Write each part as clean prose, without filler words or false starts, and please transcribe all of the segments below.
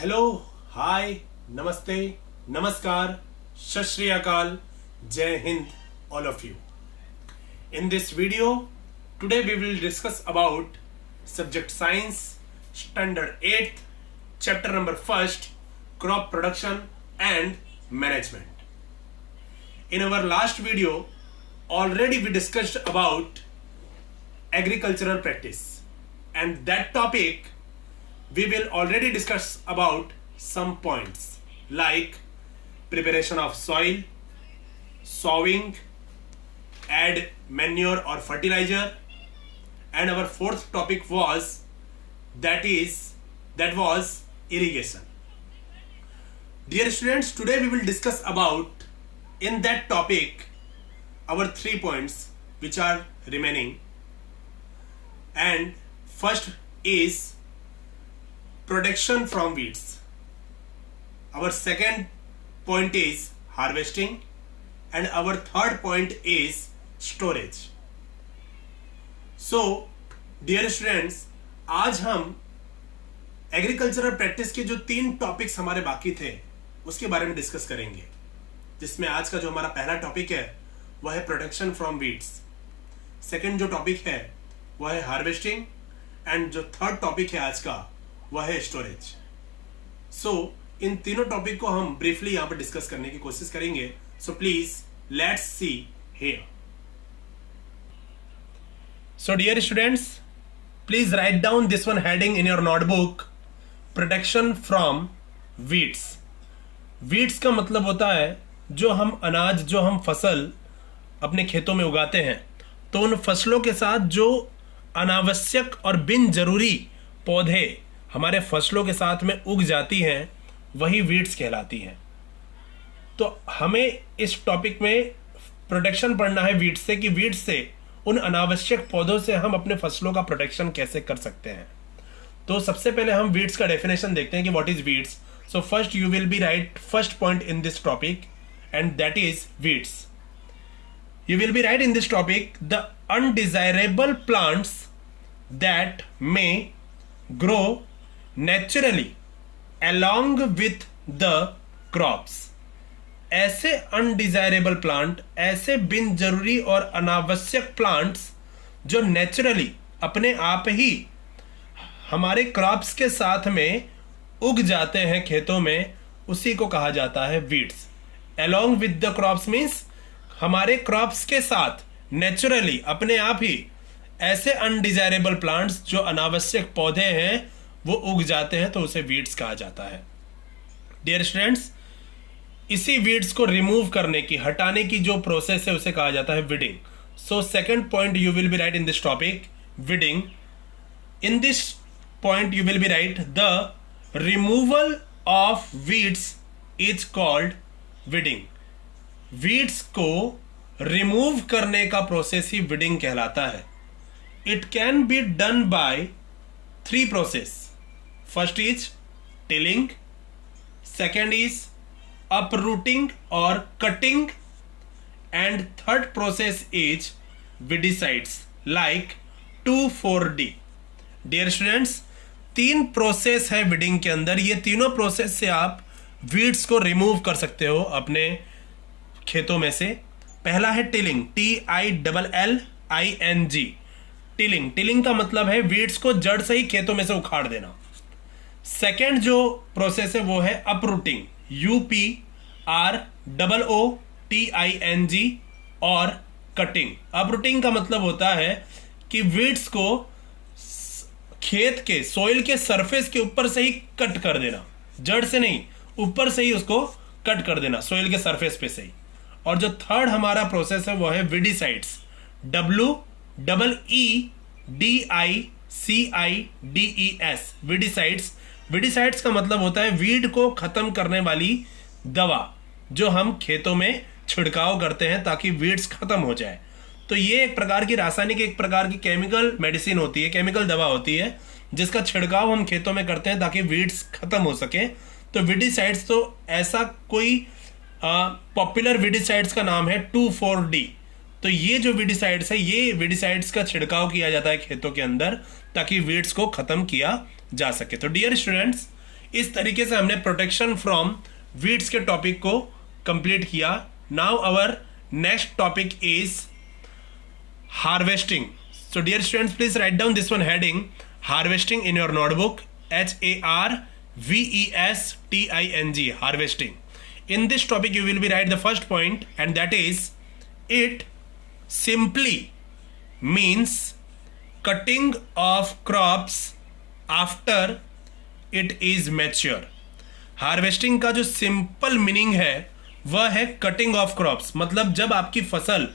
Hello, हाय, नमस्ते, नमस्कार, सत श्री अकाल, जय Hind, all of you. In this video, today we will discuss about subject science, standard 8th, chapter number 1st, crop production and management. In our last video, already we discussed about agricultural practice, and that topic we will already discuss about some points like preparation of soil, sowing, add manure or fertilizer, and our fourth topic was that was irrigation. Dear students, today we will discuss about in that topic our 3 points which are remaining, and first is protection from weeds. Our second point is harvesting, and our third point is storage. So dear students, आज हम agricultural practice के जो 3 topics हमारे बाकी थे उसके बारे में डिस्कस करेंगे, जिसमें आज का जो हमारा पहला टॉपिक है वह है प्रोटेक्शन फ्रॉम वीड्स, सेकंड जो टॉपिक है वह है हार्वेस्टिंग, एंड जो थर्ड टॉपिक है आज का वह है स्टोरेज. सो इन तीनों टॉपिक को हम ब्रीफली यहां पर डिस्कस करने की कोशिश करेंगे. So please let's see here. So dear students, please write down this one heading in your notebook, protection from weeds. Weeds का मतलब होता है जो हम अनाज, जो हम फसल अपने खेतों में उगाते हैं, तो उन फसलों के साथ जो अनावश्यक और बिन जरूरी पौधे हमारे फसलों के साथ में उग जाती हैं वही वीड्स कहलाती हैं. तो हमें इस टॉपिक में प्रोटेक्शन पढ़ना है वीड्स से, कि वीड्स से, उन अनावश्यक पौधों से हम अपने फसलों का प्रोटेक्शन कैसे कर सकते हैं. तो सबसे पहले हम वीड्स का डेफिनेशन देखते हैं कि what is weeds. So first you will be right first point in this topic, and that is weeds. You will be right in this topic the undesirable plants that may grow naturally along with the crops. ऐसे undesirable plant, ऐसे बिन जरूरी और अनावश्यक plants जो naturally अपने आप ही हमारे crops के साथ में उग जाते हैं खेतों में, उसी को कहा जाता है weeds. along with the crops means हमारे क्रॉप्स के साथ नेचुरली अपने आप ही ऐसे अनडिजायरेबल प्लांट्स जो अनावश्यक पौधे हैं वो उग जाते हैं, तो उसे वीड्स कहा जाता है. डियर स्टूडेंट्स, इसी वीड्स को रिमूव करने की, हटाने की जो प्रोसेस है उसे कहा जाता है weeding. So second point you will be right in this topic, weeding. In this point you will be right the removal of weeds is called weeding. Weeds को रिमूव करने का प्रोसेस ही विडिंग कहलाता है. It can be done by 3 process. First is tilling, second is uprooting or cutting, and third process is weedicides like 2,4-D. Dear students, 3 process है weeding के अंदर. ये तीनों प्रोसेस से आप वीड्स को रिमूव कर सकते हो अपने खेतों में से. पहला है टिलिंग, TILLING. टिलिंग का मतलब है वीड्स को जड़ से ही खेतों में से उखाड़ देना. सेकेंड जो प्रोसेस है वो है अपरूटिंग, UPROOTING, और कटिंग. अपरूटिंग का मतलब होता है कि वीड्स को खेत के सॉइल के सरफेस के ऊपर से ही कट कर देना, जड़ से नहीं, ऊपर से ही उसको कट कर देना, सॉइल के सरफेस पे से ही. और जो थर्ड हमारा प्रोसेस है वो है वीडिसाइड्स, WEEDICIDES, वीडिसाइड्स. वीडिसाइड्स का मतलब होता है वीड को खत्म करने वाली दवा जो हम खेतों में छिड़काव करते हैं ताकि वीड्स खत्म हो जाए. तो ये एक प्रकार की रासायनिक, एक प्रकार की केमिकल मेडिसिन होती है, केमिकल दवा होती है, जिसका छिड़काव हम खेतों में करते हैं ताकि वीड्स खत्म हो सके. तो वीडिसाइड्स, तो ऐसा कोई पॉपुलर वीडिसाइड्स का नाम है 2,4-D. तो ये जो वीडिसाइड्स है, ये वीडिसाइड्स का छिड़काव किया जाता है खेतों के अंदर ताकि वीड्स को खत्म किया जा सके. तो डियर स्टूडेंट्स, इस तरीके से हमने प्रोटेक्शन फ्रॉम वीड्स के टॉपिक को कंप्लीट किया. Now our next topic is harvesting. So dear students, please write down this one heading harvesting in your notebook. HARVESTING, harvesting. In this topic you will be write the first point, and that is it simply means cutting of crops after it is mature. Harvesting का जो simple meaning है वह है cutting of crops. मतलब जब आपकी फसल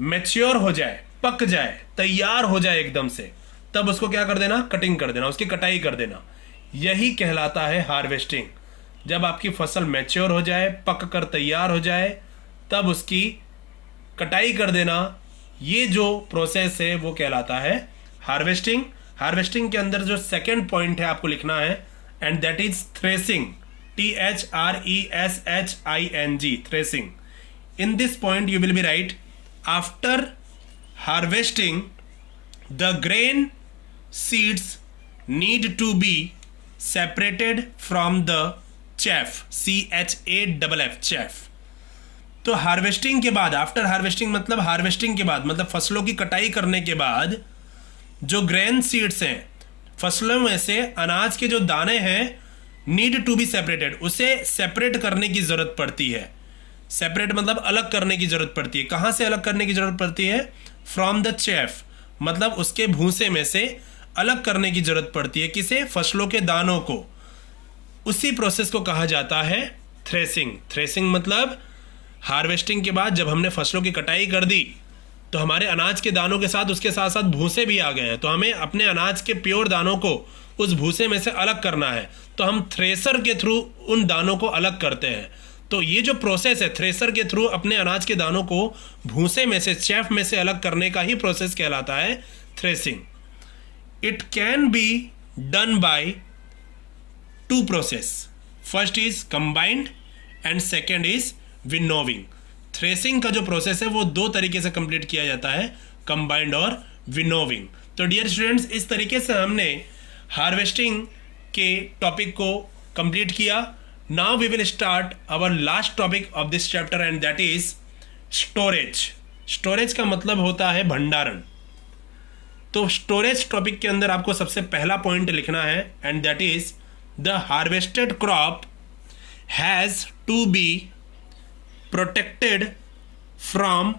mature हो जाए, पक जाए, तैयार हो जाए एकदम से, तब उसको क्या कर देना, कटिंग कर देना, उसकी कटाई कर देना. यही कहलाता है हार्वेस्टिंग. जब आपकी फसल मैच्योर हो जाए, पक कर तैयार हो जाए, तब उसकी कटाई कर देना. ये जो प्रोसेस है वो कहलाता है हार्वेस्टिंग. हार्वेस्टिंग के अंदर जो सेकेंड पॉइंट है आपको लिखना है, and that is threshing. THRESHING, threshing. In this point you will be right after harvesting the grain seeds need to be separated from the chaff. CHAFF, chaff. तो harvesting के बाद, आफ्टर हार्वेस्टिंग मतलब harvesting के बाद, मतलब फसलों की कटाई करने के बाद जो ग्रेन सीड्स हैं, फसलों में से अनाज के जो दाने हैं, नीड टू बी सेपरेटेड, उसे सेपरेट करने की जरूरत पड़ती है. सेपरेट मतलब अलग करने की जरूरत पड़ती है. कहाँ से अलग करने की जरूरत पड़ती है? फ्रॉम द चैफ, मतलब उसके भूसे में से अलग करने की जरूरत पड़ती है. किसे? फसलों के दानों को. उसी प्रोसेस को कहा जाता है थ्रेसिंग. थ्रेसिंग मतलब हार्वेस्टिंग के बाद जब हमने फसलों की कटाई कर दी तो हमारे अनाज के दानों के साथ उसके साथ साथ भूसे भी आ गए हैं, तो हमें अपने अनाज के प्योर दानों को उस भूसे में से अलग करना है. तो हम थ्रेसर के थ्रू उन दानों को अलग करते हैं. तो ये जो प्रोसेस है थ्रेसर के थ्रू अपने अनाज के दानों को भूसे में से, चैफ में से अलग करने का ही प्रोसेस कहलाता है threshing. It can be done by two process. First is combined and second is winnowing. Threshing का जो प्रोसेस है वो दो तरीके से कंप्लीट किया जाता है, कंबाइंड और विनोविंग. तो डियर स्टूडेंट्स, इस तरीके से हमने हार्वेस्टिंग के टॉपिक को कंप्लीट किया. Now we will start our last topic of this chapter, and that is storage. Storage का मतलब होता है भंडारण. तो storage टॉपिक के अंदर आपको सबसे पहला पॉइंट लिखना है, and that is the harvested crop has to be protected from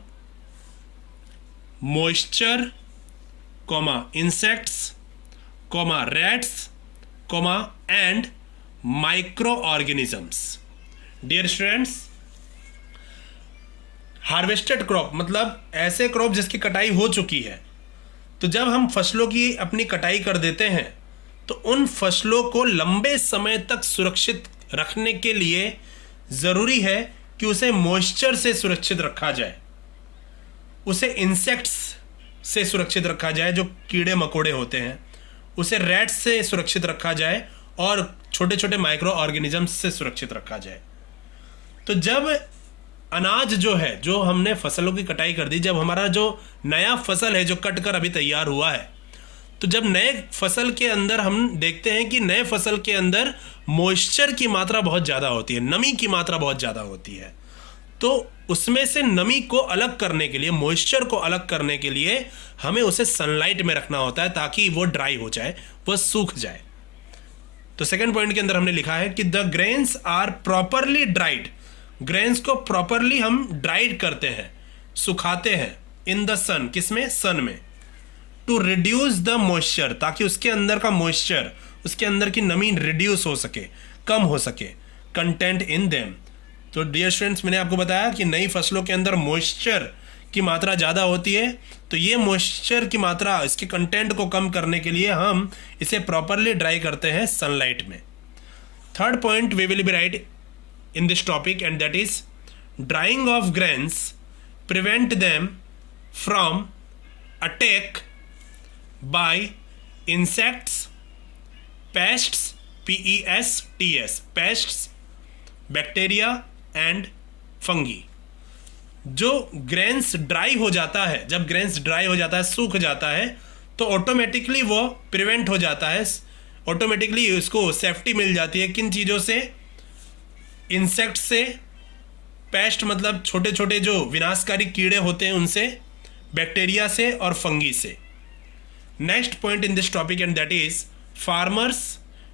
moisture, insects, rats, and micro organisms. Dear students, harvested crop मतलब ऐसे क्रॉप जिसकी कटाई हो चुकी है. तो जब हम फसलों की अपनी कटाई कर देते हैं तो उन फसलों को लंबे समय तक सुरक्षित रखने के लिए ज़रूरी है कि उसे मॉइस्चर से सुरक्षित रखा जाए, उसे इंसेक्ट्स से सुरक्षित रखा जाए, जो कीड़े मकोड़े होते हैं, उसे रैट्स से सुरक्षित रखा जाए, और छोटे छोटे माइक्रो ऑर्गेनिजम्स से सुरक्षित रखा जाए. तो जब अनाज जो है, जो हमने फसलों की कटाई कर दी, जब हमारा जो नया फसल है जो कट कर अभी तैयार हुआ है, तो जब नए फसल के अंदर हम देखते हैं कि नए फसल के अंदर मॉइस्चर की मात्रा बहुत ज़्यादा होती है, नमी की मात्रा बहुत ज़्यादा होती है. तो उसमें से नमी को अलग करने के लिए, मॉइस्चर को अलग करने के लिए हमें उसे सनलाइट में रखना होता है ताकि वो ड्राई हो जाए, वह सूख जाए. तो सेकंड पॉइंट के अंदर हमने लिखा है कि the grains are properly dried. Grains को प्रॉपरली हम ड्राइड करते हैं, सुखाते हैं, इन द सन. किसमें? सन में. टू रिड्यूस द मॉइस्चर, ताकि उसके अंदर का मॉइस्चर, उसके अंदर की नमी रिड्यूस हो सके, कम हो सके, कंटेंट इन देम. तो डियर स्टूडेंट्स, मैंने आपको बताया कि नई फसलों के अंदर मॉइस्चर की मात्रा ज़्यादा होती है, तो ये मॉइस्चर की मात्रा, इसके कंटेंट को कम करने के लिए हम इसे प्रॉपरली ड्राई करते हैं सनलाइट में. Third point we will be right in this topic, and that is drying of grains prevent them from attack by insects, pests, PESTS, pests, bacteria and fungi. जो ग्रेन्स ड्राई हो जाता है, जब grains dry हो जाता है, सूख जाता है, तो ऑटोमेटिकली वो प्रिवेंट हो जाता है ऑटोमेटिकली उसको सेफ्टी मिल जाती है। किन चीज़ों से? इंसेक्ट से, पेस्ट मतलब छोटे छोटे जो विनाशकारी कीड़े होते हैं उनसे, बैक्टीरिया से और फंगी से। Next point in this topic and that is farmers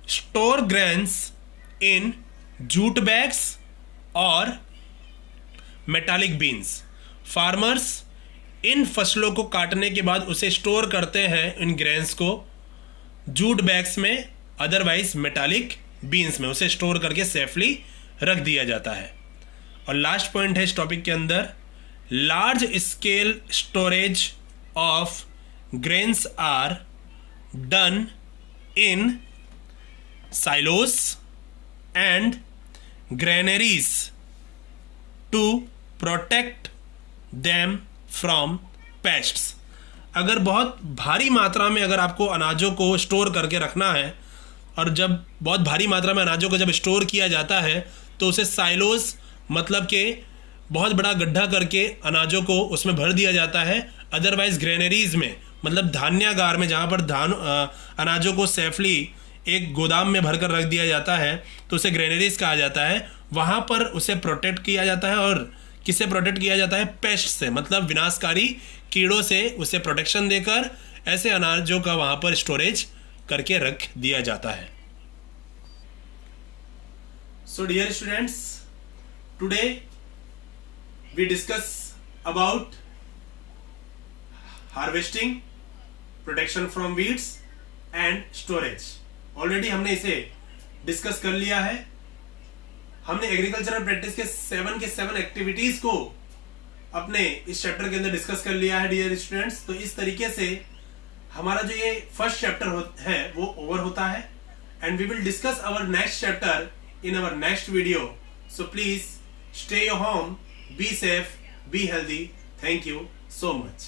store grains in jute bags और मेटालिक बीन्स। फार्मर्स इन फसलों को काटने के बाद उसे स्टोर करते हैं, इन ग्रेन्स को, जूट बैग्स में, अदरवाइज मेटालिक बीन्स में उसे स्टोर करके सेफली रख दिया जाता है। और लास्ट पॉइंट है इस टॉपिक के अंदर, large scale storage of grains are done in silos and granaries to protect them from pests. अगर बहुत भारी मात्रा में अगर आपको अनाजों को स्टोर करके रखना है, और जब बहुत भारी मात्रा में अनाजों को जब स्टोर किया जाता है तो उसे साइलोस मतलब के बहुत बड़ा गड्ढा करके अनाजों को उसमें भर दिया जाता है। अदरवाइज ग्रेनरीज में मतलब धान्यागार में, जहाँ पर अनाजों को सेफली एक गोदाम में भरकर रख दिया जाता है तो उसे ग्रेनरीज कहा जाता है। वहाँ पर उसे प्रोटेक्ट किया जाता है। और किससे प्रोटेक्ट किया जाता है? पेस्ट से, मतलब विनाशकारी कीड़ों से उसे प्रोटेक्शन देकर ऐसे अनाजों का वहाँ पर स्टोरेज करके रख दिया जाता है। So dear students, today we discuss about harvesting, protection from weeds and storage. Already हमने इसे डिस्कस कर लिया है। हमने एग्रीकल्चरल प्रैक्टिस के 7 एक्टिविटीज को अपने इस चैप्टर के अंदर डिस्कस कर लिया है डियर स्टूडेंट्स। तो इस तरीके से हमारा जो ये फर्स्ट चैप्टर है वो ओवर होता है, and we will discuss our next chapter in our next video. So please stay your home, be safe, be healthy. Thank you so much.